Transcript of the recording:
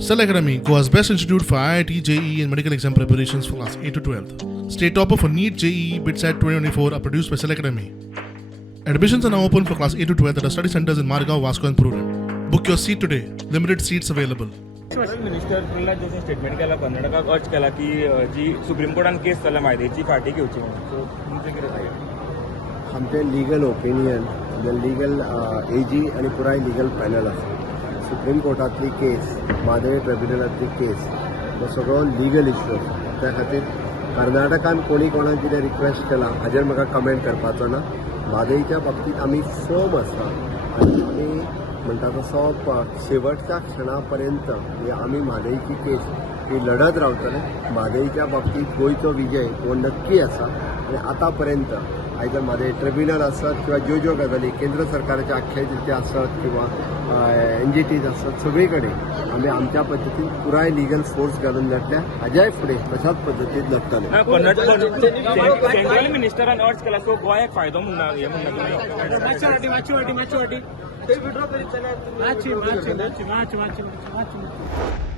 Cell Academy, Goa's best institute for IIT, JEE and medical exam preparations for class 8 to 12th. State topper for NEET, JEE, BITSAT 2024 are produced by Cell Academy. Admissions are now open for class 8 to 12th at our study centers in Margao, Vasco and Purun. Book your seat today. Limited seats available. Minister Pralhad Joshi statement केला कर्नाटकाक अर्ज केला की जी supreme कोर्टान केस चल्या म्हायदेची फाटी घेवची म्हणून so तुमचें कितें सांगता आमचें लिगल ओपिनियन लिगल एजी आनी पुराय लिगल पॅनल आसा सुप्रीम कोर्टांतली केस म्हादय ट्रिब्युनलांतली केस हो सगळो लिगल इश्यू आसा त्या खातीर कर्नाटकान कोणी कोणाक कितें रिक्वेस्ट केला हाजेर म्हाका कमेंट करपाचो ना म्हादयच्या बाबतींत आमी फर्म आसा आनी आमी म्हणटा तसो शेवटच्या क्षणा पर्यंत आमी म्हादयची केस ही लढत रावतले म्हादयच्या बाबतींत गोंयचो विजय हो नक्की आसा आनी आतां पर्यंत आयदर म्हादय ट्रिब्युनल आसत किंवा ज्यो गजाली केंद्र सरकाराच्या आख्या जिते आसत किंवा NGTs आसत सगळे कडेन आमी आमच्या पद्दतीन पुराय लिगल फोर्स घालून लढल्या हाज्याय फुडें तशाच पद्दतीन लढतले सेंट्रल मिनिस्टरान अर्ज केला सो गोंयाक फायदो म्हणना हे म्हणना माची